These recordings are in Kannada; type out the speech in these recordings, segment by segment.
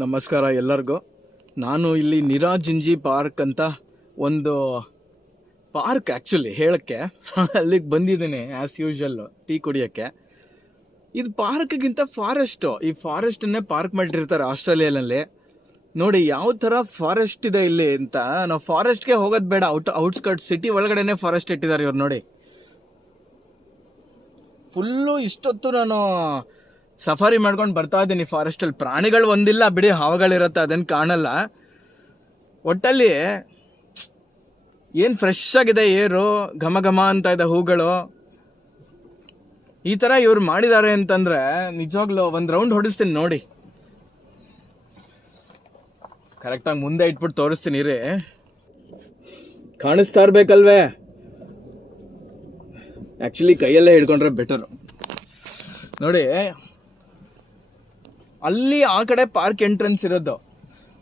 ನಮಸ್ಕಾರ ಎಲ್ಲರಿಗೂ. ನಾನು ಇಲ್ಲಿ ನಿರಾಜಿಂಜಿ ಪಾರ್ಕ್ ಅಂತ ಒಂದು ಪಾರ್ಕ್ ಆ್ಯಕ್ಚುಲಿ ಹೇಳಕ್ಕೆ. ಅಲ್ಲಿಗೆ ಬಂದಿದ್ದೀನಿ ಆ್ಯಸ್ ಯೂಶಲ್ ಟೀ ಕುಡಿಯೋಕ್ಕೆ. ಇದು ಪಾರ್ಕ್ಗಿಂತ ಫಾರೆಸ್ಟು ಈ ಫಾರೆಸ್ಟನ್ನೇ ಪಾರ್ಕ್ ಮಾಡಿರ್ತಾರೆ ಆಸ್ಟ್ರೇಲಿಯಾನಲ್ಲಿ. ನೋಡಿ ಯಾವ ಥರ ಫಾರೆಸ್ಟ್ ಇದೆ ಇಲ್ಲಿ ಅಂತ. ನಾವು ಫಾರೆಸ್ಟ್ಗೆ ಹೋಗೋದು ಬೇಡ. ಔಟ್ ಔಟ್ಸ್ಕರ್ಟ್ ಸಿಟಿ ಒಳಗಡೆನೆ ಫಾರೆಸ್ಟ್ ಇಟ್ಟಿದ್ದಾರೆ ಇವ್ರು ನೋಡಿ. ಫುಲ್ಲು ಇಷ್ಟೊತ್ತು ನಾನು ಸಫಾರಿ ಮಾಡ್ಕೊಂಡು ಬರ್ತಾ ಇದ್ದೀನಿ. ಫಾರೆಸ್ಟಲ್ಲಿ ಪ್ರಾಣಿಗಳು ಒಂದಿಲ್ಲ ಬಿಡಿ, ಹಾವುಗಳಿರುತ್ತೆ ಅದನ್ನು ಕಾಣಲ್ಲ. ಒಟ್ಟಲ್ಲಿ ಏನು ಫ್ರೆಶ್ ಆಗಿದೆ, ಏರು, ಘಮ ಘಮ ಅಂತ ಇದೆ ಹೂಗಳು. ಈ ಥರ ಇವ್ರು ಮಾಡಿದ್ದಾರೆ ಅಂತಂದ್ರೆ ನಿಜವಾಗ್ಲೂ ಒಂದು ರೌಂಡ್ ಹೊಡಿಸ್ತೀನಿ ನೋಡಿ. ಕರೆಕ್ಟಾಗಿ ಮುಂದೆ ಇಟ್ಬಿಟ್ಟು ತೋರಿಸ್ತೀನಿ ರೀ ಕಾಣಿಸ್ತಾ ಇರ್ಬೇಕಲ್ವೇ? ಆ್ಯಕ್ಚುಲಿ ಕೈಯಲ್ಲೇ ಹಿಡ್ಕೊಂಡ್ರೆ ಬೆಟರು ನೋಡಿ ಅಲ್ಲಿ ಆ ಕಡೆ ಪಾರ್ಕ್ ಎಂಟ್ರೆನ್ಸ್ ಇರೋದು.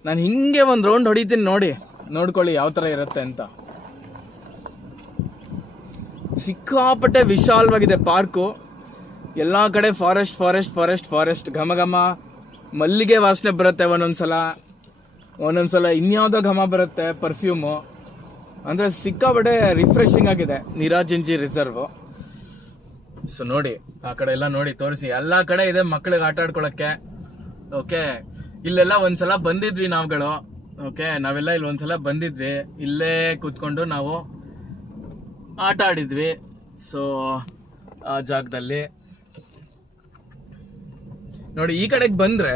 ನಾನು ಹಿಂಗೆ ಒಂದು ರೌಂಡ್ ಹೊಡಿತೀನಿ ನೋಡಿ. ನೋಡ್ಕೊಳ್ಳಿ ಯಾವ ಥರ ಇರುತ್ತೆ ಅಂತ. ಸಿಕ್ಕಾಪಟ್ಟೆ ವಿಶಾಲವಾಗಿದೆ ಪಾರ್ಕು. ಎಲ್ಲ ಕಡೆ ಫಾರೆಸ್ಟ್ ಫಾರೆಸ್ಟ್ ಫಾರೆಸ್ಟ್ ಫಾರೆಸ್ಟ್ ಘಮ ಘಮ. ಮಲ್ಲಿಗೆ ವಾಸನೆ ಬರುತ್ತೆ ಒಂದೊಂದ್ಸಲ. ಒಂದೊಂದ್ಸಲ ಇನ್ಯಾವುದೋ ಘಮ ಬರುತ್ತೆ ಪರ್ಫ್ಯೂಮು ಅಂದರೆ ಸಿಕ್ಕಾಪಟ್ಟೆ ರಿಫ್ರೆಶಿಂಗ್ ಆಗಿದೆ, ನೀರಾಜಿಂಜಿ ರಿಸರ್ವು ಸೊ ನೋಡಿ, ಆ ಕಡೆ ಎಲ್ಲ ನೋಡಿ, ತೋರಿಸಿ. ಎಲ್ಲ ಕಡೆ ಇದೆ ಮಕ್ಳಿಗೆ ಆಟ ಆಡ್ಕೊಳಕ್ಕೆ. ಓಕೆ ಇಲ್ಲೆಲ್ಲ ಒಂದ್ಸಲ ಬಂದಿದ್ವಿ ನಾವುಗಳು. ಓಕೆ ನಾವೆಲ್ಲ ಇಲ್ಲಿ ಒಂದ್ಸಲ ಬಂದಿದ್ವಿ. ಇಲ್ಲೇ ಕೂತ್ಕೊಂಡು ನಾವು ಆಟ ಆಡಿದ್ವಿ. ಸೊ ಆ ಜಾಗದಲ್ಲಿ. ನೋಡಿ, ಈ ಕಡೆಗೆ ಬಂದ್ರೆ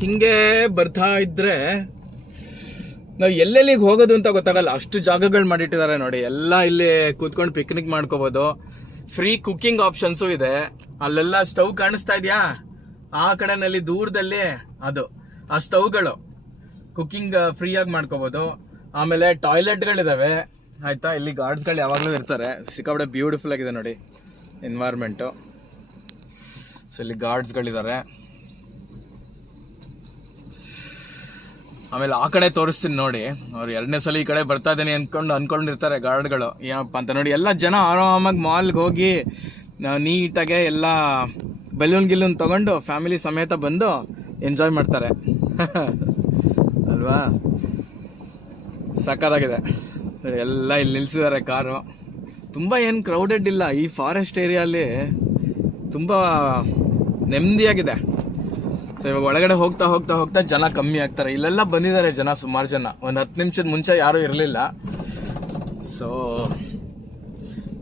ಹಿಂಗೆ ಬರ್ತಾ ಇದ್ರೆ ನಾವು ಎಲ್ಲೆಲ್ಲಿಗೆ ಹೋಗೋದು ಅಂತ ಗೊತ್ತಾಗಲ್ಲ. ಅಷ್ಟು ಜಾಗಗಳು ಮಾಡಿಟ್ಟಿದ್ದಾರೆ ನೋಡಿ. ಎಲ್ಲ ಇಲ್ಲಿ ಕೂತ್ಕೊಂಡು ಪಿಕ್ನಿಕ್ ಮಾಡ್ಕೋಬಹುದು ಫ್ರೀ ಕುಕ್ಕಿಂಗ್ ಆಪ್ಷನ್ಸು ಇದೆ. ಅಲ್ಲೆಲ್ಲ ಸ್ಟವ್ ಕಾಣಿಸ್ತಾ ಇದೆಯಾ? ಆ ಕಡೆನಲ್ಲಿ ದೂರದಲ್ಲೇ ಅದು, ಆ ಸ್ಟವ್ಗಳು. ಫ್ರೀ ಫ್ರೀಯಾಗಿ ಮಾಡ್ಕೋಬಹುದು ಆಮೇಲೆ ಟಾಯ್ಲೆಟ್ಗಳಿದಾವೆ. ಆಯ್ತಾ? ಇಲ್ಲಿ ಗಾರ್ಡ್ಸ್ಗಳು ಯಾವಾಗಲೂ ಇರ್ತಾರೆ. ಸಿಕ್ಕಾಪಟ್ಟೆ ಬ್ಯೂಟಿಫುಲ್ ಆಗಿದೆ ನೋಡಿ ಎನ್ವೈರ್ಮೆಂಟು ಸೊ ಇಲ್ಲಿ ಗಾರ್ಡ್ಸ್ಗಳಿದ್ದಾರೆ ಆಮೇಲೆ ಆ ಕಡೆ ತೋರಿಸ್ತೀನಿ ನೋಡಿ. ಅವ್ರು ಎರಡನೇ ಸಲ ಈ ಕಡೆ ಬರ್ತಾ ಇದ್ದೀನಿ ಅನ್ಕೊಂಡು, ಅನ್ಕೊಂಡಿರ್ತಾರೆ ಗಾರ್ಡ್ಗಳು. ಏನಪ್ಪ ಅಂತ ನೋಡಿ, ಎಲ್ಲ ಜನ ಆರಾಮಾಗಿ ಮಾಲ್ಗೆ ಹೋಗಿ ನೀಟಾಗೆ ಎಲ್ಲ ಬೆಲೂನ್ ಗಿಲೂನ್ ತಗೊಂಡು ಫ್ಯಾಮಿಲಿ ಸಮೇತ ಬಂದು ಎಂಜಾಯ್ ಮಾಡ್ತಾರೆ. ಅಲ್ವಾ? ಸಕ್ಕತ್ತಾಗಿದೆ ಎಲ್ಲ ಇಲ್ಲಿ ನಿಲ್ಸಿದ್ದಾರೆ ಕಾರು. ತುಂಬ ಏನು ಕ್ರೌಡೆಡ್ ಇಲ್ಲ. ಈ ಫಾರೆಸ್ಟ್ ಏರಿಯಲ್ಲಿ ತುಂಬ ನೆಮ್ಮದಿಯಾಗಿದೆ. ಸೊ ಇವಾಗ ಒಳಗಡೆ ಹೋಗ್ತಾ ಹೋಗ್ತಾ ಹೋಗ್ತಾ ಜನ ಕಮ್ಮಿ ಆಗ್ತಾರೆ. ಇಲ್ಲೆಲ್ಲ ಬಂದಿದ್ದಾರೆ ಜನ ಸುಮಾರು ಜನ. ಒಂದು ಹತ್ತು ನಿಮಿಷದ ಮುಂಚೆ ಯಾರೂ ಇರಲಿಲ್ಲ. ಸೊ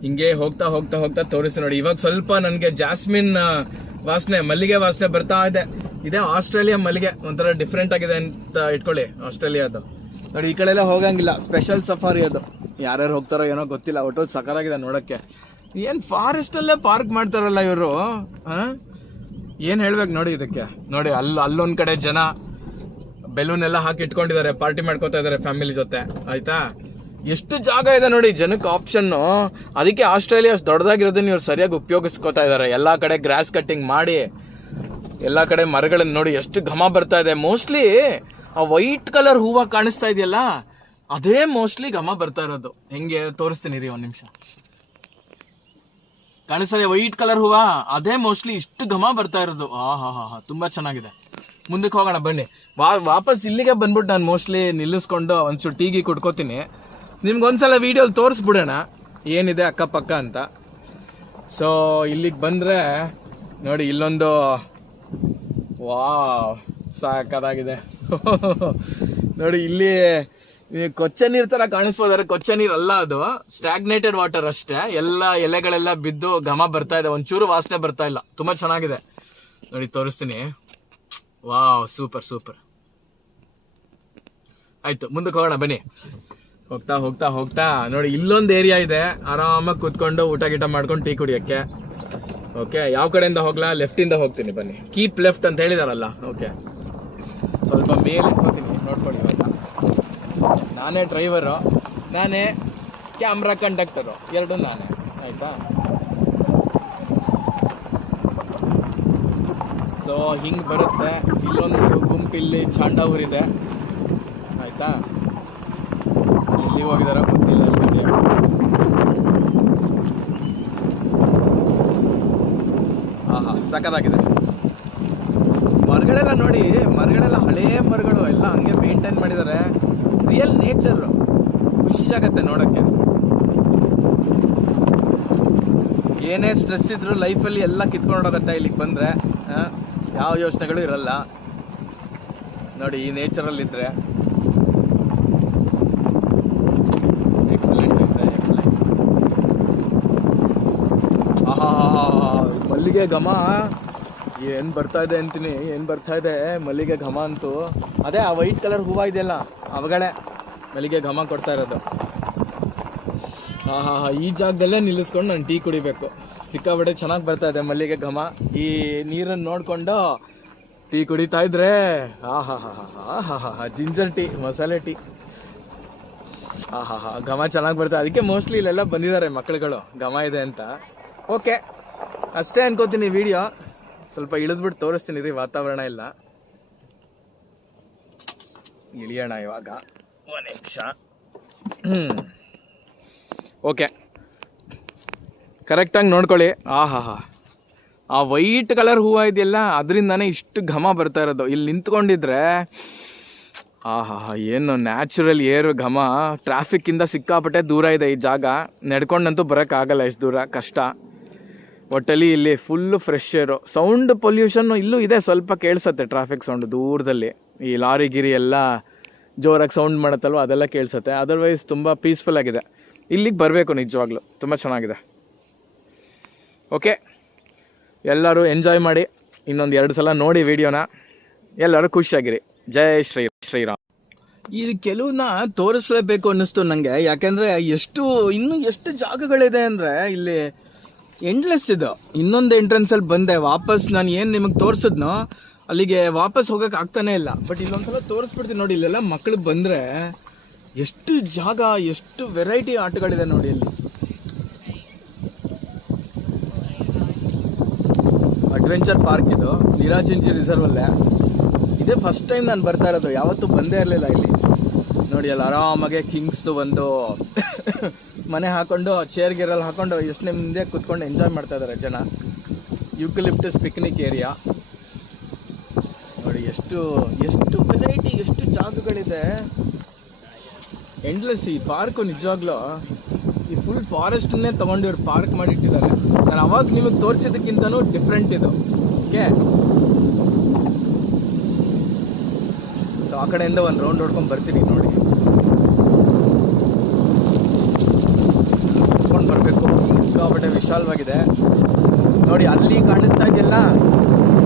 ಹಿಂಗೆ ಹೋಗ್ತಾ ಹೋಗ್ತಾ ಹೋಗ್ತಾ ತೋರಿಸ್ತೀನಿ ನೋಡಿ. ಇವಾಗ ಸ್ವಲ್ಪ ನನಗೆ ಜಾಸ್ಮಿನ್ ವಾಸನೆ, ಮಲ್ಲಿಗೆ ವಾಸನೆ ಬರ್ತಾ ಇದೆ. ಇದೇ ಆಸ್ಟ್ರೇಲಿಯಾ ಮಲ್ಲಿಗೆ. ಒಂಥರ ಡಿಫ್ರೆಂಟ್ ಆಗಿದೆ ಅಂತ ಇಟ್ಕೊಳ್ಳಿ. ಆಸ್ಟ್ರೇಲಿಯಾದು ನೋಡಿ, ಈ ಕಡೆ ಎಲ್ಲ ಹೋಗಂಗಿಲ್ಲ. ಸ್ಪೆಷಲ್ ಸಫಾರಿ ಅದು. ಯಾರ್ಯಾರು ಹೋಗ್ತಾರೋ ಏನೋ ಗೊತ್ತಿಲ್ಲ. ಒಟ್ಟು ಸಕರಾಗಿದೆ ನೋಡೋಕ್ಕೆ. ಏನು ಫಾರೆಸ್ಟಲ್ಲೇ ಪಾರ್ಕ್ ಮಾಡ್ತಾರಲ್ಲ ಇವರು? ಹಾಂ ಏನು ಹೇಳ್ಬೇಕು ನೋಡಿ ಇದಕ್ಕೆ. ನೋಡಿ ಅಲ್ಲಿ ಅಲ್ಲೊಂದು ಕಡೆ ಜನ ಬೆಲೂನ್ ಎಲ್ಲ ಹಾಕಿ ಇಟ್ಕೊಂಡಿದ್ದಾರೆ. ಪಾರ್ಟಿ ಮಾಡ್ಕೋತಾ ಇದ್ದಾರೆ ಫ್ಯಾಮಿಲಿ ಜೊತೆ. ಆಯ್ತಾ? ಎಷ್ಟು ಜಾಗ ಇದೆ ನೋಡಿ ಜನಕ್ಕೆ ಆಪ್ಷನ್ ಅದಕ್ಕೆ ಆಸ್ಟ್ರೇಲಿಯಾ ದೊಡ್ಡದಾಗಿರೋದನ್ನ ಇವ್ರು ಸರಿಯಾಗಿ ಉಪಯೋಗಿಸ್ಕೋತಾ ಇದ್ದಾರೆ ಎಲ್ಲಾ ಕಡೆ ಗ್ರಾಸ್ ಕಟ್ಟಿಂಗ್ ಮಾಡಿ, ಎಲ್ಲ ಕಡೆ ಮರಗಳನ್ನ ನೋಡಿ ಎಷ್ಟು ಘಮ ಬರ್ತಾ ಇದೆ. ಮೋಸ್ಟ್ಲಿ ಆ ವೈಟ್ ಕಲರ್ ಹೂವ ಕಾಣಿಸ್ತಾ ಇದೆಯಲ್ಲ, ಅದೇ ಮೋಸ್ಟ್ಲಿ ಘಮ ಬರ್ತಾ ಇರೋದು. ಹೆಂಗೆ ತೋರಿಸ್ತೀನಿ ರೀ ಒಂದು ನಿಮಿಷ. ಕಾಣಿಸ್ತದೆ ವೈಟ್ ಕಲರ್ ಹೂವ, ಅದೇ ಮೋಸ್ಟ್ಲಿ ಇಷ್ಟು ಘಮ ಬರ್ತಾ ಇರೋದು. ಆ, ಹಾ ಹಾ ಹಾ, ತುಂಬಾ ಚೆನ್ನಾಗಿದೆ. ಮುಂದಕ್ಕೆ ಹೋಗೋಣ, ಬನ್ನಿ. ವಾ, ವಾಪಸ್ ಇಲ್ಲಿಗೆ ಬಂದ್ಬಿಟ್ಟು ನಾನು ಮೋಸ್ಟ್ಲಿ ನಿಲ್ಲಿಸ್ಕೊಂಡು ಒಂಚೂರು ಟೀಗಿ ಕುಡ್ಕೋತೀನಿ. ನಿಮ್ಗೆ ಒಂದ್ಸಲ ವಿಡಿಯೋಲಿ ತೋರಿಸ್ಬಿಡೋಣ. ಏನಿದೆ ಅಕ್ಕಪಕ್ಕ ಅಂತ. ಸೊ ಇಲ್ಲಿಗೆ ಬಂದರೆ, ನೋಡಿ ಇಲ್ಲೊಂದು ವಾ ಸಾಕದಾಗಿದೆ. ನೋಡಿ ಇಲ್ಲಿ ಕೊಚ್ಚೆ ನೀರ್ ತರ ಕಾಣಿಸ್ಬೋದಾರೆ ಕೊಚ್ಚೆ ನೀರಲ್ಲ ಅದು. ಸ್ಟಾಗ್ನೇಟೆಡ್ ವಾಟರ್ ಅಷ್ಟೇ. ಎಲ್ಲ ಎಲೆಗಳೆಲ್ಲ ಬಿದ್ದು ಘಮ ಬರ್ತಾ ಇದೆ. ಒಂಚೂರು ವಾಸನೆ ಬರ್ತಾ ಇಲ್ಲ. ತುಂಬಾ ಚೆನ್ನಾಗಿದೆ. ನೋಡಿ, ತೋರಿಸ್ತೀನಿ. Wow, super super. ಆಯ್ತು, ಮುಂದಕ್ಕೆ ಹೋಗೋಣ, ಬನ್ನಿ. ಹೋಗ್ತಾ ಹೋಗ್ತಾ ಹೋಗ್ತಾ. ನೋಡಿ, ಇಲ್ಲೊಂದು ಏರಿಯಾ ಇದೆ. ಆರಾಮಾಗಿ ಕುತ್ಕೊಂಡು ಊಟ ಗೀಟ ಮಾಡ್ಕೊಂಡು ಟೀ ಕುಡಿಯೋಕ್ಕೆ. ಓಕೆ ಯಾವ ಕಡೆಯಿಂದ ಹೋಗ್ಲಾ? ಲೆಫ್ಟಿಂದ ಹೋಗ್ತೀನಿ, ಬನ್ನಿ. ಕೀಪ್ ಲೆಫ್ಟ್ ಅಂತ ಹೇಳಿದಾರಲ್ಲ. ಓಕೆ ಸ್ವಲ್ಪ ಮೇಲೆ ಇಟ್ಕೋತೀನಿ ನೋಡ್ಕೊಳ್ಳಿ ಇವಾಗ. ನಾನೇ ಡ್ರೈವರು ನಾನೇ ಕ್ಯಾಮ್ರಾ ಕಂಡಕ್ಟರು ಎರಡೂ ನಾನೇ. ಆಯ್ತಾ? ಸೊ ಹಿಂಗೆ ಬರುತ್ತೆ. ಇಲ್ಲೊಂದು ಗುಂಪಿಲ್ಲಿ ಚಾಂಡ ಊರಿದೆ ಆಯ್ತಾ? ಎಲ್ಲಿ ಹೋಗಿದಾರೋ ಗೊತ್ತಿಲ್ಲ ಇಲ್ಲಿಗೆ ಹಾಂ ಹಾಂ ಸಖತ್ತಾಗಿದೆ. ಮರಗಳೆಲ್ಲ ನೋಡಿ, ಮರಗಳೆಲ್ಲ ಹಳೇ ಮರಗಳು, ಎಲ್ಲ ಹಂಗೆ ಮೇಂಟೈನ್ ಮಾಡಿದ್ದಾರೆ ರಿಯಲ್ ನೇಚರು ಆಗುತ್ತೆ ನೋಡೋಕ್ಕೆ. ಏನೇ ಸ್ಟ್ರೆಸ್ ಇದ್ರು ಲೈಫಲ್ಲಿ ಎಲ್ಲ ಕಿತ್ಕೊಂಡೋಗತ್ತೆ ಇಲ್ಲಿಗೆ ಬಂದರೆ. ಯಾವ ಯೋಚನೆಗಳು ಇರಲ್ಲ. ನೋಡಿ, ಈ ನೇಚರಲ್ಲಿದ್ದರೆ ಮಲ್ಲಿಗೆ ಘಮ. ಏನು ಬರ್ತಾ ಇದೆ ಅಂತೀನಿ, ಏನು ಬರ್ತಾ ಇದೆ? ಮಲ್ಲಿಗೆ ಘಮ ಅಂತೂ. ಅದೇ, ಆ ವೈಟ್ ಕಲರ್ ಹೂವು ಇದೆಯಲ್ಲ, ಅವಗಳೇ ಮಲ್ಲಿಗೆ ಘಮ ಕೊಡ್ತಾ ಇರೋದು. ಆಹಾ ಈ ಜಾಗದಲ್ಲೇ ನಿಲ್ಲಿಸ್ಕೊಂಡು ನಾನು ಟೀ ಕುಡಿಬೇಕು. ಸಿಕ್ಕಾಪಟ್ಟೆ ಚೆನ್ನಾಗಿ ಬರ್ತಾ ಇದೆ ಮಲ್ಲಿಗೆ ಘಮ. ಈ ನೀರನ್ನು ನೋಡಿಕೊಂಡು ಟೀ ಕುಡಿತಾ ಇದ್ರೆ ಆಹಾ ಹಾ ಹಾ ಹಾ ಹಾ ಜಿಂಜರ್ ಟೀ, ಮಸಾಲೆ ಟೀ. ಆಹಾ ಹಾ ಘಮ ಚೆನ್ನಾಗಿ ಬರ್ತಾ ಅದಕ್ಕೆ ಮೋಸ್ಟ್ಲಿ ಇಲ್ಲೆಲ್ಲ ಬಂದಿದ್ದಾರೆ ಮಕ್ಕಳುಗಳು, ಘಮ ಇದೆ ಅಂತ. ಓಕೆ. ಅಷ್ಟೇ ಅನ್ಕೋತೀನಿ ವಿಡಿಯೋ ಸ್ವಲ್ಪ ಇಳಿದ್ಬಿಟ್ಟು ತೋರಿಸ್ತೀನಿ ರೀ, ವಾತಾವರಣ ಎಲ್ಲ. ಇಳಿಯೋಣ ಇವಾಗ. ಒಂದು ನಿಮಿಷ. ಓಕೆ ಕರೆಕ್ಟಾಗಿ ನೋಡ್ಕೊಳ್ಳಿ. ಹಾ ಆ ವೈಟ್ ಕಲರ್ ಹೂವು ಇದೆಯಲ್ಲ, ಅದರಿಂದಾನೇ ಇಷ್ಟು ಘಮ ಬರ್ತಾ ಇರೋದು. ಇಲ್ಲಿ ನಿಂತ್ಕೊಂಡಿದ್ರೆ ಹಾ ಏನು ನ್ಯಾಚುರಲ್ ಏರ್ ಘಮ. ಟ್ರಾಫಿಕ್ಕಿಂದ ಸಿಕ್ಕಾಪಟ್ಟೆ ದೂರ ಇದೆ ಈ ಜಾಗ. ನಡ್ಕೊಂಡಂತೂ ಬರೋಕ್ಕಾಗಲ್ಲ ಇಷ್ಟು ದೂರ? ಕಷ್ಟ. ಒಟ್ಟಲ್ಲಿ ಇಲ್ಲಿ ಫುಲ್ಲು ಫ್ರೆಶ್ ಸೌಂಡ್ ಪೊಲ್ಯೂಷನ್ ಇಲ್ಲೂ ಇದೆ, ಸ್ವಲ್ಪ ಕೇಳಿಸತ್ತೆ ಟ್ರಾಫಿಕ್ ಸೌಂಡ್ ದೂರದಲ್ಲಿ. ಈ ಲಾರಿ ಗಿರಿ ಎಲ್ಲ ಜೋರಾಗಿ ಸೌಂಡ್ ಮಾಡುತ್ತಲ್ವ, ಅದೆಲ್ಲ ಕೇಳಿಸುತ್ತೆ. ಅದರ್ವೈಸ್ ತುಂಬ ಪೀಸ್ಫುಲ್ ಆಗಿದೆ. ಇಲ್ಲಿಗೆ ಬರಬೇಕು ನಿಜವಾಗ್ಲೂ. ತುಂಬ ಚೆನ್ನಾಗಿದೆ. ಓಕೆ ಎಲ್ಲರೂ ಎಂಜಾಯ್ ಮಾಡಿ, ಇನ್ನೊಂದು ಎರಡು ಸಲ ನೋಡಿ ವಿಡಿಯೋನ ಎಲ್ಲರೂ ಖುಷಿಯಾಗಿರಿ. ಜೈ ಶ್ರೀ, ಶ್ರೀರಾಮ್. ಈ ಕೆಲವನ್ನ ತೋರಿಸ್ಲೇಬೇಕು ಅನ್ನಿಸ್ತು ನನಗೆ ಯಾಕೆಂದರೆ ಎಷ್ಟು, ಇನ್ನೂ ಎಷ್ಟು ಜಾಗಗಳಿದೆ ಅಂದರೆ ಇಲ್ಲಿ ಎಂಡ್ಲೆಸ್ ಇದು. ಇನ್ನೊಂದು ಎಂಟ್ರೆನ್ಸಲ್ಲಿ ಬಂದೆ. ವಾಪಸ್ ನಾನು ಏನು ನಿಮಗೆ ತೋರಿಸಿದ್ನೋ, ಅಲ್ಲಿಗೆ ವಾಪಸ್ ಹೋಗೋಕೆ ಆಗ್ತಾನೆ ಇಲ್ಲ. ಬಟ್ ಇಲ್ಲೊಂದ್ಸಲ ತೋರಿಸ್ಬಿಡ್ತೀನಿ ನೋಡಿ, ಇಲ್ಲೆಲ್ಲ ಮಕ್ಕಳು ಬಂದರೆ ಎಷ್ಟು ಜಾಗ, ಎಷ್ಟು ವೆರೈಟಿ ಆಟಗಳಿದೆ ನೋಡಿ ಇಲ್ಲಿ. ಅಡ್ವೆಂಚರ್ ಪಾರ್ಕ್ ಇದು. ನೀರಾಜಿಂಚಿ ರಿಸರ್ವ್ ಅಲ್ಲೇ. ಇದೇ ಫಸ್ಟ್ ಟೈಮ್ ನಾನು ಬರ್ತಾ ಇರೋದು. ಯಾವತ್ತೂ ಬಂದೇ ಇರಲಿಲ್ಲ ಇಲ್ಲಿ. ನೋಡಿ, ಅಲ್ಲಿ ಆರಾಮಾಗೆ ಕಿಂಗ್ಸ್ದು ಒಂದು ಮನೆ ಹಾಕೊಂಡು ಚೇರ್ ಗೀರಲ್ಲಿ ಹಾಕೊಂಡು, ಎಷ್ಟು ನಿಮ್ಮದೇ ಕುತ್ಕೊಂಡು ಎಂಜಾಯ್ ಮಾಡ್ತಾ ಇದ್ದಾರೆ ಜನ. ಯುಕಲಿಪ್ಟಸ್ ಪಿಕ್ನಿಕ್ ಏರಿಯಾ ನೋಡಿ, ಎಷ್ಟು ಎಷ್ಟು ವೆರೈಟಿ ಎಷ್ಟು ಜಾಗಗಳಿದೆ. ಎಂಡ್ಲೆಸ್ ಈ ಪಾರ್ಕು ನಿಜವಾಗ್ಲೂ. ಈ ಫುಲ್ ಫಾರೆಸ್ಟನ್ನೇ ತೊಗೊಂಡು ಇವ್ರು ಪಾರ್ಕ್ ಮಾಡಿಟ್ಟಿದ್ದಾರೆ. ನಾನು ಅವಾಗ ನಿಮಗೆ ತೋರಿಸಿದ್ದಕ್ಕಿಂತನೂ ಡಿಫ್ರೆಂಟ್ ಇದು. ಓಕೆ ಸೊ ಆ ಕಡೆಯಿಂದ ಒಂದು ರೌಂಡ್ ಹೊಡ್ಕೊಂಡು ಬರ್ತೀನಿ ನೋಡಿ ಸುತ್ಕೊಂಡು ಬರಬೇಕು ಸಿಕ್ಕಾಪಟ್ಟೆ ವಿಶಾಲವಾಗಿದೆ. ನೋಡಿ, ಅಲ್ಲಿ ಕಾಣಿಸ್ತಾ ಇದೆಯಲ್ಲ,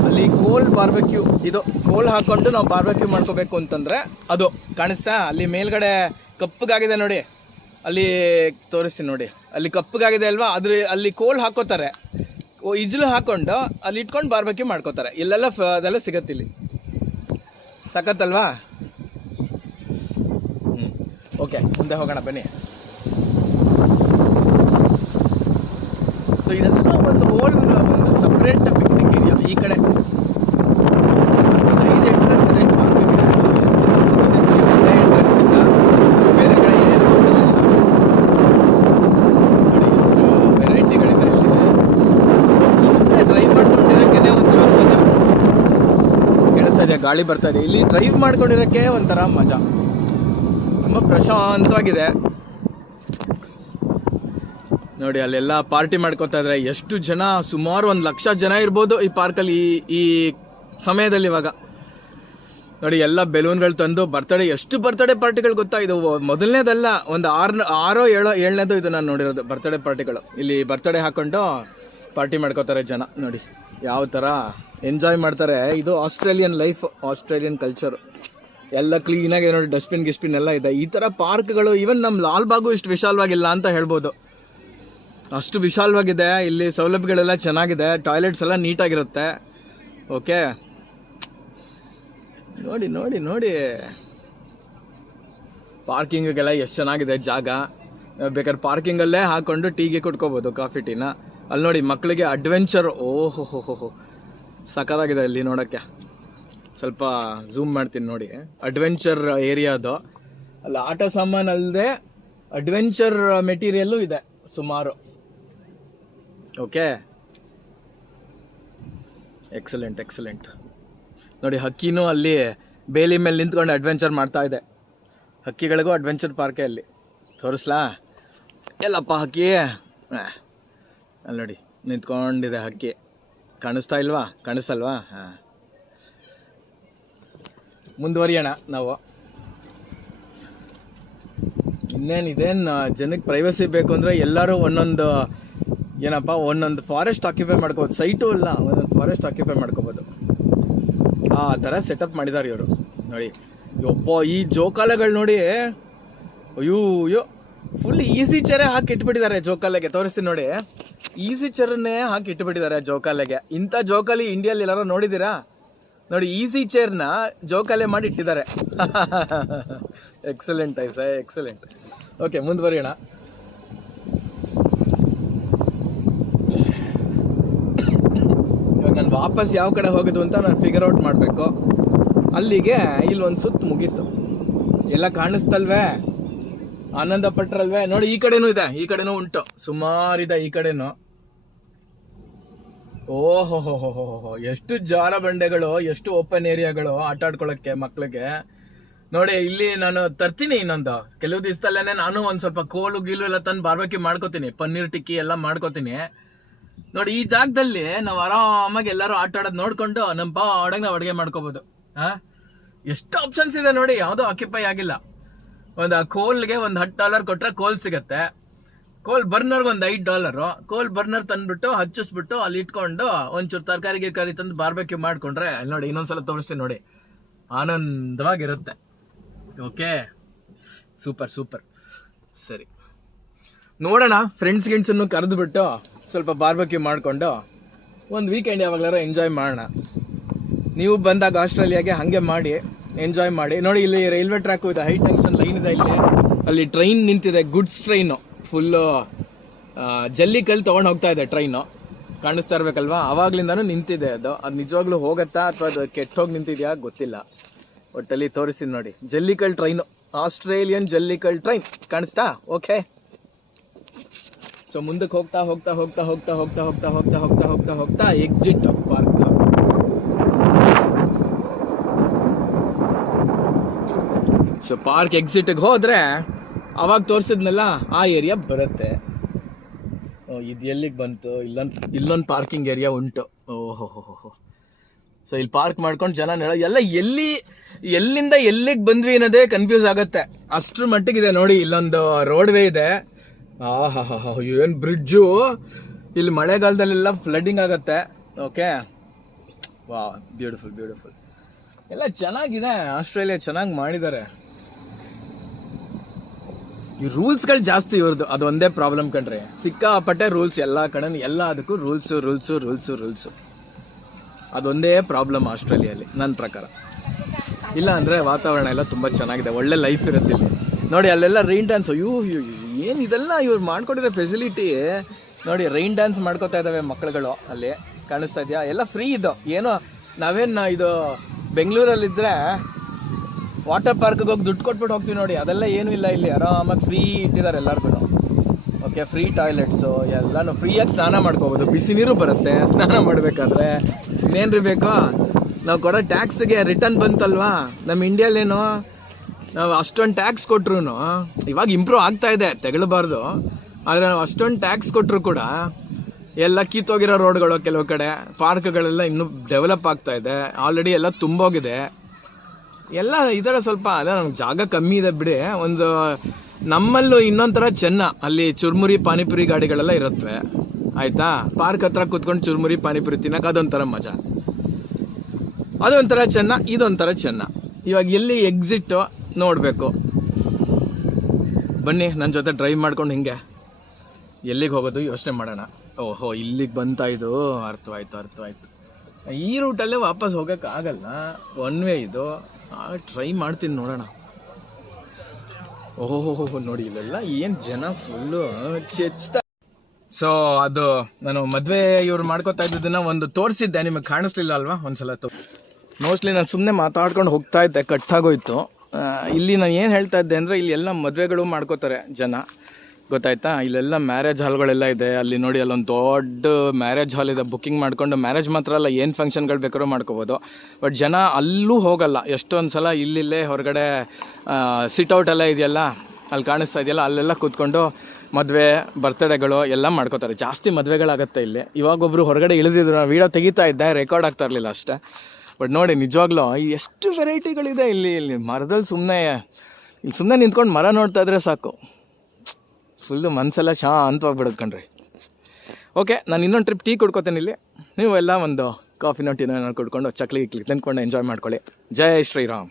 ಅಲ್ಲಿ ಕೋಲ್ ಬಾರ್ಬೆಕ್ಯೂ ಇದು ಕೋಲ್ ಹಾಕೊಂಡು ನಾವು ಬಾರ್ಬೆಕ್ಯೂ ಮಾಡ್ಕೋಬೇಕು ಅಂತಂದ್ರೆ ಅದು ಕಾಣಿಸ್ತಾ, ಅಲ್ಲಿ ಮೇಲ್ಗಡೆ ಕಪ್ಪಗಾಗಿದೆ ನೋಡಿ. ಅಲ್ಲಿ ತೋರಿಸ್ತೀನಿ ನೋಡಿ. ಅಲ್ಲಿ ಕಪ್ಪಗಾಗಿದೆ ಅಲ್ವಾ? ಅದ್ರ, ಅಲ್ಲಿ ಕೋಲ್ ಹಾಕೋತಾರೆ. ಇಜ್ಲು ಹಾಕೊಂಡು ಅಲ್ಲಿ ಇಟ್ಕೊಂಡು ಬಾರ್ಬೆಕ್ಯೂ ಮಾಡ್ಕೋತಾರೆ. ಇಲ್ಲೆಲ್ಲ ಫ, ಅದೆಲ್ಲ ಸಿಗತ್ತೆ ಇಲ್ಲಿ. ಸಖತ್ತಲ್ವಾ? ಓಕೆ, ಮುಂದೆ ಹೋಗೋಣ, ಬನ್ನಿ. ಸೊ ಇದೆಲ್ಲ ಒಂದು ಹೋಲ್ ಒಂದು ಸಪ್ರೇಟ್ ಪಿಕ್ನಿಕ್ ಏರಿಯಾ ಈ ಕಡೆ ಐದು ಎಂಟ್ರೆನ್ಸ್ ಇದೆ ಎಂಟ್ರೆನ್ಸ್ ಇಲ್ಲ ಬೇರೆ ಕಡೆ ಏನು ಗೊತ್ತಿಲ್ಲ ನೋಡಿ ಎಷ್ಟು ವೆರೈಟಿಗಳಿದೆ ಸುಮ್ಮನೆ ಡ್ರೈವ್ ಮಾಡ್ಕೊಂಡಿರೋಕ್ಕೇ ಒಂಥರ ಮಜಾ ಇದೆ ಗಾಳಿ ಬರ್ತಾ ಇದೆ ಇಲ್ಲಿ ಡ್ರೈವ್ ಮಾಡ್ಕೊಂಡಿರೋಕ್ಕೆ ಒಂಥರ ಮಜಾ ತುಂಬ ಪ್ರಶಾಂತವಾಗಿದೆ ನೋಡಿ, ಅಲ್ಲೆಲ್ಲ ಪಾರ್ಟಿ ಮಾಡ್ಕೋತಾ ಇದ್ರೆ ಎಷ್ಟು ಜನ, ಸುಮಾರು ಒಂದು ಲಕ್ಷ ಜನ ಇರ್ಬೋದು ಈ ಪಾರ್ಕಲ್ಲಿ ಈ ಈ ಸಮಯದಲ್ಲಿ ಇವಾಗ. ನೋಡಿ, ಎಲ್ಲ ಬೆಲೂನ್ಗಳು ತಂದು ಬರ್ತಡೇ ಎಷ್ಟು ಬರ್ತಡೇ ಪಾರ್ಟಿಗಳು ಗೊತ್ತಾ? ಇದು ಮೊದಲನೇದಲ್ಲ, ಒಂದು ಆರು, ಆರೋ ಏಳೋ, ಏಳನೇದು ಇದು ನಾನು ನೋಡಿರೋದು ಬರ್ತಡೇ ಪಾರ್ಟಿಗಳು ಇಲ್ಲಿ ಬರ್ತಡೇ ಹಾಕೊಂಡು ಪಾರ್ಟಿ ಮಾಡ್ಕೋತಾರೆ ಜನ, ನೋಡಿ. ಯಾವ ಥರ ಎಂಜಾಯ್ ಮಾಡ್ತಾರೆ. ಇದು ಆಸ್ಟ್ರೇಲಿಯನ್ ಲೈಫ್ ಆಸ್ಟ್ರೇಲಿಯನ್ ಕಲ್ಚರ್ ಎಲ್ಲ ಕ್ಲೀನಾಗಿ ನೋಡಿ ಡಸ್ಟ್ಬಿನ್ ಗಿಸ್ಬಿನ್ ಎಲ್ಲ ಇದೆ. ಈ ಥರ ಪಾರ್ಕ್ಗಳು ಈವನ್ ನಮ್ಮ ಲಾಲ್ಬಾಗು ಇಷ್ಟು ವಿಶಾಲವಾಗಿಲ್ಲ ಅಂತ ಹೇಳ್ಬೋದು. ಅಷ್ಟು ವಿಶಾಲವಾಗಿದೆ. ಇಲ್ಲಿ ಸೌಲಭ್ಯಗಳೆಲ್ಲ ಚೆನ್ನಾಗಿದೆ. ಟಾಯ್ಲೆಟ್ಸ್ ಎಲ್ಲ ನೀಟಾಗಿರುತ್ತೆ. ಓಕೆ ನೋಡಿ ನೋಡಿ ನೋಡಿ. ಪಾರ್ಕಿಂಗಿಗೆಲ್ಲ ಎಷ್ಟು ಚೆನ್ನಾಗಿದೆ ಜಾಗ. ಬೇಕಾದ್ರೆ ಪಾರ್ಕಿಂಗಲ್ಲೇ ಹಾಕ್ಕೊಂಡು ಟೀಗೆ ಕುಟ್ಕೋಬೋದು ಕಾಫಿ ಟೀನ ಅಲ್ಲಿ ನೋಡಿ ಮಕ್ಕಳಿಗೆ ಅಡ್ವೆಂಚರ್ ಹೋ ಹೋ ಹೋ ಸಖತ್ತಾಗಿದೆ ಇಲ್ಲಿ ನೋಡೋಕ್ಕೆ. ಸ್ವಲ್ಪ ಝೂಮ್ ಮಾಡ್ತೀನಿ ನೋಡಿ. ಅಡ್ವೆಂಚರ್ ಏರಿಯಾ ಅದು. ಅಲ್ಲಿ ಆಟ ಸಾಮಾನು ಅಲ್ಲದೆ ಅಡ್ವೆಂಚರ್ ಮೆಟೀರಿಯಲ್ಲು ಇದೆ. ಸುಮಾರು. ಓಕೆ ಎಕ್ಸಲೆಂಟ್ ಎಕ್ಸಲೆಂಟ್ ನೋಡಿ, ಹಕ್ಕಿನೂ ಅಲ್ಲಿ ಬೇಲಿ ಮೇಲೆ ನಿಂತ್ಕೊಂಡು ಅಡ್ವೆಂಚರ್ ಮಾಡ್ತಾ ಇದೆ. ಹಕ್ಕಿಗಳಿಗೂ ಅಡ್ವೆಂಚರ್ ಪಾರ್ಕೇ ಅಲ್ಲಿ. ತೋರಿಸ್ಲಾ? ಎಲ್ಲಪ್ಪ ಹಕ್ಕಿ? ಅಲ್ಲಿ ನೋಡಿ, ನಿಂತ್ಕೊಂಡಿದೆ ಹಕ್ಕಿ. ಕಾಣಿಸ್ತಾ ಇಲ್ವಾ? ಕಾಣಿಸಲ್ವಾ? ಹಾಂ. ಮುಂದುವರಿಯೋಣ ನಾವು. ಇನ್ನೇನು ಇದೇನು ಜನಕ್ಕೆ ಪ್ರೈವಸಿ ಬೇಕು ಅಂದರೆ ಎಲ್ಲರೂ ಒಂದೊಂದು ಏನಪ್ಪ, ಒಂದೊಂದು ಫಾರೆಸ್ಟ್ ಆಕ್ಯುಪೈ ಮಾಡ್ಕೋಬೋದು. ಸೈಟು ಇಲ್ಲ ಒಂದೊಂದು ಫಾರೆಸ್ಟ್ ಆಕ್ಯುಪೈ ಮಾಡ್ಕೋಬೋದು. ಆ ಥರ ಸೆಟಪ್ ಮಾಡಿದ್ದಾರೆ ಇವರು. ನೋಡಿ, ಯಪ್ಪ, ಈ ಜೋಕಾಲಗಳು ನೋಡಿ, ಅಯ್ಯೋ ಅಯ್ಯೋ. ಫುಲ್ ಈಸಿ ಚೇರೇ ಹಾಕಿ ಇಟ್ಬಿಟ್ಟಿದ್ದಾರೆ ಜೋಕಾಲೆಗೆ. ತೋರಿಸ್ತೀನಿ ನೋಡಿ. ಈಸಿ ಚೇರನ್ನೇ ಹಾಕಿ ಇಟ್ಬಿಟ್ಟಿದ್ದಾರೆ ಜೋಕಾಲೆಗೆ. ಇಂಥ ಜೋಕಾಲಿ ಇಂಡಿಯಲ್ಲಿ ಎಲ್ಲಾರು ನೋಡಿದ್ದೀರಾ? ನೋಡಿ ಈಸಿ ಚೇರ್ನ ಜೋಕಾಲೆ ಮಾಡಿ ಇಟ್ಟಿದ್ದಾರೆ. ಎಕ್ಸಲೆಂಟ್ ಐಸ ಎಕ್ಸಲೆಂಟ್ ಓಕೆ ಮುಂದುವರಿಯೋಣ ಇವಾಗ ನಾನು ವಾಪಸ್ ಯಾವ ಕಡೆ ಹೋಗೋದು ಅಂತ ನಾನು ಫಿಗರ್ ಔಟ್ ಮಾಡಬೇಕು. ಅಲ್ಲಿಗೆ ಇಲ್ಲಿ ಒಂದು ಸುತ್ತು ಮುಗೀತು. ಎಲ್ಲ ಕಾಣಿಸ್ತಲ್ವೇ? ಆನಂದ ಪಟ್ರಲ್ವೇ ನೋಡಿ, ಈ ಕಡೆನೂ ಇದೆ, ಈ ಕಡೆನೂ ಉಂಟು. ಸುಮಾರಿದೆ ಈ ಕಡೆನೂ. ಓಹೋ ಹೋ ಹೋ ಹೋ ಎಷ್ಟು ಜಾರ ಬಂಡೆಗಳು, ಎಷ್ಟು ಓಪನ್ ಏರಿಯಾಗಳು ಆಟ ಆಡ್ಕೊಳಕ್ಕೆ ಮಕ್ಳಿಗೆ. ನೋಡಿ, ಇಲ್ಲಿ ನಾನು ತರ್ತೀನಿ ಇನ್ನೊಂದು. ಕೆಲವು ದಿವಸದಲ್ಲೇ ನಾನು ಒಂದ್ ಸ್ವಲ್ಪ ಕೋಲು, ಗೀಲು ಎಲ್ಲ ತಂದು ಬಾರ್ಬೆಕ್ಯೂ ಮಾಡ್ಕೋತೀನಿ. ಪನ್ನೀರ್ ಟಿಕ್ಕಿ ಎಲ್ಲ ಮಾಡ್ಕೋತೀನಿ. ನೋಡಿ, ಈ ಜಾಗದಲ್ಲಿ ನಾವು ಆರಾಮಾಗಿ ಎಲ್ಲರೂ ಆಟ ಆಡೋದು ನೋಡ್ಕೊಂಡು ನಮ್ಮ ಪಾಡಾಗ ನಾವು ಅಡುಗೆ ಮಾಡ್ಕೋಬಹುದು ಹಾ ಎಷ್ಟು ಆಪ್ಷನ್ಸ್ ಇದೆ ನೋಡಿ, ಯಾವುದೋ ಆಕ್ಯುಪೈ ಆಗಿಲ್ಲ. ಒಂದು ಕೋಲ್ಗೆ ಒಂದು ಹತ್ತು ಡಾಲರ್ ಕೊಟ್ರೆ ಕೋಲ್ ಸಿಗತ್ತೆ. ಕೋಲ್ ಬರ್ನರ್ಗೆ ಒಂದು ಐದು ಡಾಲರು ಕೋಲ್ ಬರ್ನರ್ ತಂದ್ಬಿಟ್ಟು, ಹಚ್ಚಿಸ್ಬಿಟ್ಟು, ಅಲ್ಲಿ ಇಟ್ಕೊಂಡು ಒಂಚೂರು ತರಕಾರಿ ಗಿರ್ಕಾರಿ ತಂದು ಬಾರ್ಬೆಕ್ಯೂ ಮಾಡ್ಕೊಂಡ್ರೆ, ಅಲ್ಲಿ ನೋಡಿ, ಇನ್ನೊಂದ್ಸಲ ತೋರಿಸ್ತೀನಿ ನೋಡಿ. ಆನಂದವಾಗಿರುತ್ತೆ. ಓಕೆ ಸೂಪರ್ ಸೂಪರ್ ಸರಿ. ನೋಡೋಣ ಫ್ರೆಂಡ್ಸ್ ಗಿಂಡ್ಸನ್ನು ಕರೆದುಬಿಟ್ಟು ಸ್ವಲ್ಪ ಬಾರ್ಬೆಕ್ಯೂ ಮಾಡಿಕೊಂಡು ಒಂದು ವೀಕೆಂಡ್ ಯಾವಾಗಲಾರ ಎಂಜಾಯ್ ಮಾಡೋಣ. ನೀವು ಬಂದಾಗ ಆಸ್ಟ್ರೇಲಿಯಾಗೆ ಹಾಗೆ ಮಾಡಿ ಎಂಜಾಯ್ ಮಾಡಿ. ನೋಡಿ, ಇಲ್ಲಿ ರೈಲ್ವೆ ಟ್ರ್ಯಾಕು ಇದೆ ಹೈ ಟೆನ್ಷನ್ ಲೈನ್ ಇದೆ ಇಲ್ಲಿ. ಅಲ್ಲಿ ಟ್ರೈನ್ ನಿಂತಿದೆ ಗುಡ್ಸ್ ಟ್ರೈನು ಫುಲ್ಲು ಜಲ್ಲಿ ಕಲ್ಲು ತೊಗೊಂಡು ಹೋಗ್ತಾ ಇದೆ ಟ್ರೈನು ಕಾಣಿಸ್ತಾ ಇರ್ಬೇಕಲ್ವಾ? ಆವಾಗ್ಲಿಂದಾನು ನಿಂತಿದೆ ಅದು. ಅದು ನಿಜವಾಗ್ಲೂ ಹೋಗತ್ತಾ ಅಥವಾ ಅದು ಕೆಟ್ಟೋಗಿ ನಿಂತಿದ್ಯಾ ಗೊತ್ತಿಲ್ಲ. ಒಟ್ಟಲ್ಲಿ ತೋರಿಸ್ತೀನಿ ನೋಡಿ. ಜಲ್ಲಿಕಲ್ ಟ್ರೈನು ಆಸ್ಟ್ರೇಲಿಯನ್ ಜಲ್ಲಿಕಲ್ ಟ್ರೈನ್ ಕಾಣಿಸ್ತಾ? ಓಕೆ ಸೊ ಮುಂದಕ್ಕೆ ಹೋಗ್ತಾ ಹೋಗ್ತಾ ಹೋಗ್ತಾ ಹೋಗ್ತಾ ಹೋಗ್ತಾ ಹೋಗ್ತಾ ಹೋಗ್ತಾ ಹೋಗ್ತಾ ಹೋಗ್ತಾ ಹೋಗ್ತಾ ಎಕ್ಸಿಟ್ ಪಾರ್ಕ್ ಸೊ ಪಾರ್ಕ್ ಎಕ್ಸಿಟ್ಗೆ ಹೋದ್ರೆ ಅವಾಗ ತೋರಿಸಿದ್ನಲ್ಲ ಆ ಏರಿಯಾ ಬರುತ್ತೆ ಇದು ಎಲ್ಲಿಗೆ ಬಂತು ಇಲ್ಲೊಂದು ಇಲ್ಲೊಂದು ಪಾರ್ಕಿಂಗ್ ಏರಿಯಾ ಉಂಟು ಓಹೋ ಸೊ ಇಲ್ಲಿ ಪಾರ್ಕ್ ಮಾಡ್ಕೊಂಡು ಜನ ನೆಳ ಎಲ್ಲ ಎಲ್ಲಿ ಎಲ್ಲಿಂದ ಎಲ್ಲಿಗೆ ಬಂದ್ವಿ ಅನ್ನೋದೇ ಕನ್ಫ್ಯೂಸ್ ಆಗುತ್ತೆ ಅಷ್ಟ್ರ ಇದೆ ನೋಡಿ ಇಲ್ಲೊಂದು ರೋಡ್ವೇ ಇದೆ ಆಹಾ ಏನು ಬ್ರಿಡ್ಜು ಇಲ್ಲಿ ಮಳೆಗಾಲದಲ್ಲೆಲ್ಲ ಫ್ಲಡ್ಡಿಂಗ್ ಆಗತ್ತೆ ಓಕೆ ವಾ ಬ್ಯೂಟಿಫುಲ್ ಬ್ಯೂಟಿಫುಲ್ ಎಲ್ಲ ಚೆನ್ನಾಗಿದೆ, ಆಸ್ಟ್ರೇಲಿಯಾ ಚೆನ್ನಾಗಿ ಮಾಡಿದ್ದಾರೆ. ಈ ರೂಲ್ಸ್ಗಳು ಜಾಸ್ತಿ ಇವ್ರದ್ದು ಅದು ಒಂದೇ ಪ್ರಾಬ್ಲಮ್ ಕಣ್ರಿ. ಸಿಕ್ಕಾಪಟ್ಟೆ ರೂಲ್ಸ್ ಎಲ್ಲ ಕಡೆ, ಎಲ್ಲ ಅದಕ್ಕೂ ರೂಲ್ಸು ರೂಲ್ಸು ರೂಲ್ಸು ರೂಲ್ಸು ಅದೊಂದೇ ಪ್ರಾಬ್ಲಮ್ ಆಸ್ಟ್ರೇಲಿಯಲ್ಲಿ ನನ್ನ ಪ್ರಕಾರ. ಇಲ್ಲ ಅಂದರೆ ವಾತಾವರಣ ಎಲ್ಲ ತುಂಬ ಚೆನ್ನಾಗಿದೆ, ಒಳ್ಳೆ ಲೈಫ್ ಇರುತ್ತೆ ಇಲ್ಲಿ. ನೋಡಿ, ಅಲ್ಲೆಲ್ಲ ರೈನ್ ಡ್ಯಾನ್ಸ್ ಅಯ್ಯೋ. ಏನು ಇದೆಲ್ಲ ಇವ್ರು ಮಾಡ್ಕೊಟ್ಟಿರೋ ಫೆಸಿಲಿಟಿ ನೋಡಿ ರೈನ್ ಡ್ಯಾನ್ಸ್ ಮಾಡ್ಕೋತಾ ಇದ್ದಾವೆ ಮಕ್ಕಳುಗಳು ಅಲ್ಲಿ. ಕಾಣಿಸ್ತಾ ಇದೆಯಾ? ಎಲ್ಲ ಫ್ರೀ ಇದು. ಏನೋ, ನಾವೇನು ಇದು ಬೆಂಗಳೂರಲ್ಲಿದ್ದರೆ ವಾಟರ್ ಪಾರ್ಕ್ಗೆ ಹೋಗಿ ದುಡ್ಡು ಕೊಟ್ಬಿಟ್ಟು ಹೋಗ್ತೀವಿ ನೋಡಿ. ಅದೆಲ್ಲ ಏನೂ ಇಲ್ಲ ಇಲ್ಲಿ. ಆರಾಮಾಗಿ ಫ್ರೀ ಇಟ್ಟಿದ್ದಾರೆ ಎಲ್ಲರಿಗೂ ಓಕೆ ಫ್ರೀ ಟಾಯ್ಲೆಟ್ಸು ಎಲ್ಲನೂ. ಫ್ರೀಯಾಗಿ ಸ್ನಾನ ಮಾಡ್ಕೋಬೋದು. ಬಿಸಿ ನೀರು ಬರುತ್ತೆ. ಸ್ನಾನ ಮಾಡಬೇಕಾದ್ರೆ. ಇನ್ನೇನು ಬೇಕು? ನಾವು ಕೊಡೋ ಟ್ಯಾಕ್ಸ್ಗೆ ರಿಟರ್ನ್ ಬಂತಲ್ವಾ? ನಮ್ಮ ಇಂಡಿಯಲ್ಲೇನು ನಾವು ಅಷ್ಟೊಂದು ಟ್ಯಾಕ್ಸ್ ಕೊಟ್ರು ಇವಾಗ ಇಂಪ್ರೂವ್ ಆಗ್ತಾ ಇದೆ, ತೆಗಳಬಾರ್ದು. ಆದರೆ ನಾವು ಅಷ್ಟೊಂದು ಟ್ಯಾಕ್ಸ್ ಕೊಟ್ಟರು ಕೂಡ, ಎಲ್ಲ ಕಿತ್ತೋಗಿರೋ ರೋಡ್ಗಳು ಕೆಲವು ಕಡೆ ಪಾರ್ಕ್ಗಳೆಲ್ಲ ಇನ್ನೂ ಡೆವಲಪ್ ಆಗ್ತಾ ಇದೆ ಆಲ್ರೆಡಿ ಎಲ್ಲ ತುಂಬೋಗಿದೆ. ಎಲ್ಲ ಈ ಥರ ಸ್ವಲ್ಪ, ಅದೇ ನಮ್ಗೆ ಜಾಗ ಕಮ್ಮಿ ಇದೆ ಬಿಡಿ. ಒಂದು ನಮ್ಮಲ್ಲೂ ಇನ್ನೊಂಥರ ಚೆನ್ನ, ಅಲ್ಲಿ ಚುರ್ಮುರಿ, ಪಾನಿಪುರಿ ಗಾಡಿಗಳೆಲ್ಲ ಇರುತ್ತವೆ ಆಯಿತಾ? ಪಾರ್ಕ್ ಹತ್ರ ಕುತ್ಕೊಂಡು ಚುರ್ಮುರಿ, ಪಾನಿಪುರಿ ತಿನ್ನಕ್ಕೆ ಅದೊಂಥರ ಮಜಾ. ಅದೊಂಥರ ಚೆನ್ನ, ಇದೊಂಥರ ಚೆನ್ನ. ಇವಾಗ ಎಲ್ಲಿ ಎಕ್ಸಿಟ್ಟು ನೋಡಬೇಕು. ಬನ್ನಿ ನನ್ನ ಜೊತೆ ಡ್ರೈವ್ ಮಾಡ್ಕೊಂಡು ಹಿಂಗೆ. ಎಲ್ಲಿಗೆ ಹೋಗೋದು ಯೋಚನೆ ಮಾಡೋಣ. ಓಹೋ, ಇಲ್ಲಿಗೆ ಬಂತಾ ಇದು? ಅರ್ಥವಾಯ್ತು ಅರ್ಥವಾಯ್ತು. ಈ ರೂಟಲ್ಲೇ ವಾಪಸ್ ಹೋಗೋಕ್ಕಾಗಲ್ಲ ಒನ್ ವೇ ಇದು. ಟ್ರೈ ಮಾಡ್ತೀನಿ ನೋಡೋಣ. ಓಹೋ ನೋಡಿ, ಇಲ್ಲೆಲ್ಲ ಏನು ಜನ ಫುಲ್ಲು ಚೆಚ್ತಾ ಸೊ ಅದು, ನಾನು ಮದುವೆ ಇವ್ರು ಮಾಡ್ಕೋತಾ ಇದ್ದಿದ್ದನ್ನ ಒಂದು ತೋರಿಸಿದ್ದೆ. ನಿಮಗೆ ಕಾಣಿಸ್ಲಿಲ್ಲ ಅಲ್ವಾ? ಒಂದ್ಸಲ ಮೋಸ್ಟ್ಲಿ ನಾನು ಸುಮ್ಮನೆ ಮಾತಾಡ್ಕೊಂಡು ಹೋಗ್ತಾ ಇದ್ದೆ. ಕಟ್ಟಾಗೋಯ್ತು ಇಲ್ಲಿ ನಾನು ಏನು ಹೇಳ್ತಾ ಇದ್ದೆ ಅಂದರೆ ಇಲ್ಲಿ ಎಲ್ಲ ಮದುವೆಗಳು ಮಾಡ್ಕೋತಾರೆ ಜನ. ಗೊತ್ತಾಯ್ತಾ? ಇಲ್ಲೆಲ್ಲ ಮ್ಯಾರೇಜ್ ಹಾಲ್ಗಳೆಲ್ಲ ಇದೆ. ಅಲ್ಲಿ ನೋಡಿ ಅಲ್ಲೊಂದು ದೊಡ್ಡ ಮ್ಯಾರೇಜ್ ಹಾಲ್ ಇದೆ. ಬುಕ್ಕಿಂಗ್ ಮಾಡ್ಕೊಂಡು ಮ್ಯಾರೇಜ್ ಮಾತ್ರ ಅಲ್ಲ, ಏನು ಫಂಕ್ಷನ್ಗಳು ಬೇಕಾದ್ರೂ ಮಾಡ್ಕೋಬೋದು. ಬಟ್ ಜನ ಅಲ್ಲೂ ಹೋಗಲ್ಲ. ಎಷ್ಟೊಂದು ಸಲ ಇಲ್ಲಿಲ್ಲೇ ಹೊರಗಡೆ ಸಿಟ್ಔಟ್ ಎಲ್ಲ ಇದೆಯಲ್ಲ, ಅಲ್ಲಿ ಕಾಣಿಸ್ತಾ ಇದೆಯಲ್ಲ, ಅಲ್ಲೆಲ್ಲ ಕೂತ್ಕೊಂಡು ಮದುವೆ ಬರ್ತ್ಡೇಗಳು ಎಲ್ಲ ಮಾಡ್ಕೋತಾರೆ. ಜಾಸ್ತಿ ಮದುವೆಗಳಾಗತ್ತೆ ಇಲ್ಲಿ. ಇವಾಗೊಬ್ಬರು ಹೊರಗಡೆ ಇಳಿದಿದ್ರು, ನಾನು ವೀಡಿಯೋ ತೆಗಿತಾ ಇದ್ದೆ ರೆಕಾರ್ಡ್ ಆಗ್ತಾ ಇರಲಿಲ್ಲ ಅಷ್ಟೇ. ಬಟ್ ನೋಡಿ, ನಿಜವಾಗ್ಲೂ ಎಷ್ಟು ವೆರೈಟಿಗಳಿದೆ ಇಲ್ಲಿ ಇಲ್ಲಿ ಮರದಲ್ಲಿ ಸುಮ್ಮನೆ ಇಲ್ಲಿ ಸುಮ್ಮನೆ ನಿಂತ್ಕೊಂಡು ಮರ ನೋಡ್ತಾ ಇದ್ರೆ ಸಾಕು. ಫುಲ್ಲು ಮನಸ್ಸೆಲ್ಲ ಶಾಂತವಾಗಿಬಿಡೋದು ಕಣ್ರಿ. ಓಕೆ ನಾನು ಇನ್ನೊಂದು ಟ್ರಿಪ್ ಟೀ ಕೊಡ್ಕೋತೇನೆ ಇಲ್ಲಿ. ನೀವು ಎಲ್ಲ ಒಂದು ಕಾಫಿನೋ ಟೀನೋ ಕುಡ್ಕೊಂಡು, ಚಕ್ಲಿ, ಗಿಕ್ಲಿ ತಿನ್ಕೊಂಡು ಎಂಜಾಯ್ ಮಾಡ್ಕೊಳ್ಳಿ. ಜೈ ಶ್ರೀರಾಮ್.